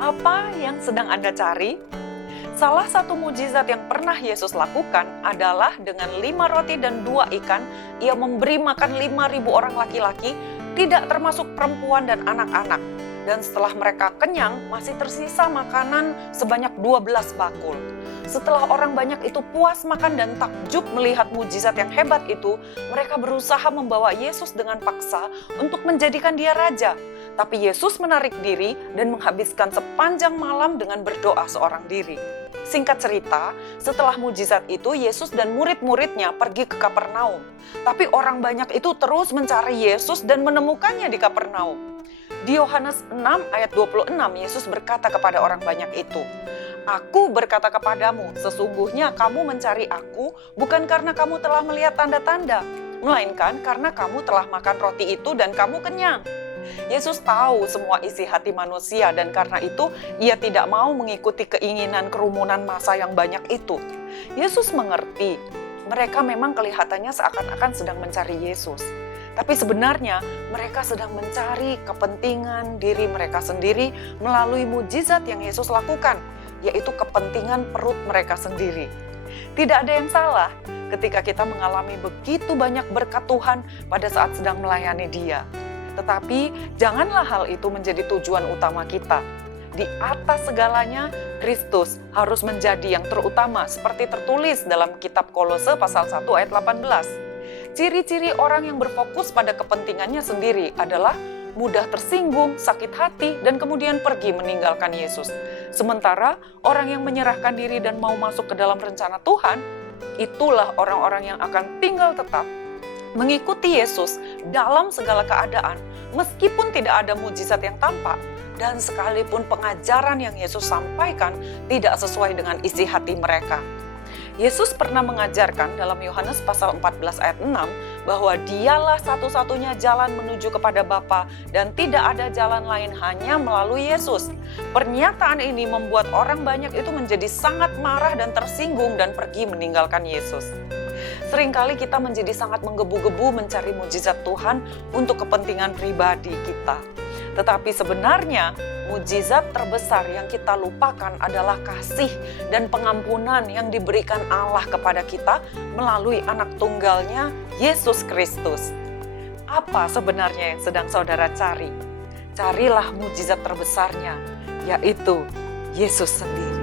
Apa yang sedang Anda cari? Salah satu mujizat yang pernah Yesus lakukan adalah dengan 5 roti dan 2 ikan, ia memberi makan 5.000 orang laki-laki, tidak termasuk perempuan dan anak-anak. Dan setelah mereka kenyang, masih tersisa makanan sebanyak 12 bakul. Setelah orang banyak itu puas makan dan takjub melihat mujizat yang hebat itu, mereka berusaha membawa Yesus dengan paksa untuk menjadikan dia raja. Tapi Yesus menarik diri dan menghabiskan sepanjang malam dengan berdoa seorang diri. Singkat cerita, setelah mujizat itu Yesus dan murid-muridnya pergi ke Kapernaum. Tapi orang banyak itu terus mencari Yesus dan menemukannya di Kapernaum. Di Yohanes 6 ayat 26, Yesus berkata kepada orang banyak itu, "Aku berkata kepadamu, sesungguhnya kamu mencari aku bukan karena kamu telah melihat tanda-tanda, melainkan karena kamu telah makan roti itu dan kamu kenyang." Yesus tahu semua isi hati manusia dan karena itu ia tidak mau mengikuti keinginan kerumunan massa yang banyak itu. Yesus mengerti, mereka memang kelihatannya seakan-akan sedang mencari Yesus. Tapi sebenarnya mereka sedang mencari kepentingan diri mereka sendiri melalui mujizat yang Yesus lakukan, yaitu kepentingan perut mereka sendiri. Tidak ada yang salah ketika kita mengalami begitu banyak berkat Tuhan pada saat sedang melayani Dia. Tetapi janganlah hal itu menjadi tujuan utama kita. Di atas segalanya, Kristus harus menjadi yang terutama seperti tertulis dalam kitab Kolose pasal 1 ayat 18. Ciri-ciri orang yang berfokus pada kepentingannya sendiri adalah mudah tersinggung, sakit hati, dan kemudian pergi meninggalkan Yesus. Sementara orang yang menyerahkan diri dan mau masuk ke dalam rencana Tuhan, itulah orang-orang yang akan tinggal tetap mengikuti Yesus dalam segala keadaan, meskipun tidak ada mujizat yang tampak, dan sekalipun pengajaran yang Yesus sampaikan tidak sesuai dengan isi hati mereka. Yesus pernah mengajarkan dalam Yohanes pasal 14 ayat 6 bahwa dialah satu-satunya jalan menuju kepada Bapa dan tidak ada jalan lain hanya melalui Yesus. Pernyataan ini membuat orang banyak itu menjadi sangat marah dan tersinggung dan pergi meninggalkan Yesus. Seringkali kita menjadi sangat menggebu-gebu mencari mujizat Tuhan untuk kepentingan pribadi kita. Tetapi sebenarnya mujizat terbesar yang kita lupakan adalah kasih dan pengampunan yang diberikan Allah kepada kita melalui anak tunggalnya, Yesus Kristus. Apa sebenarnya yang sedang saudara cari? Carilah mujizat terbesarnya, yaitu Yesus sendiri.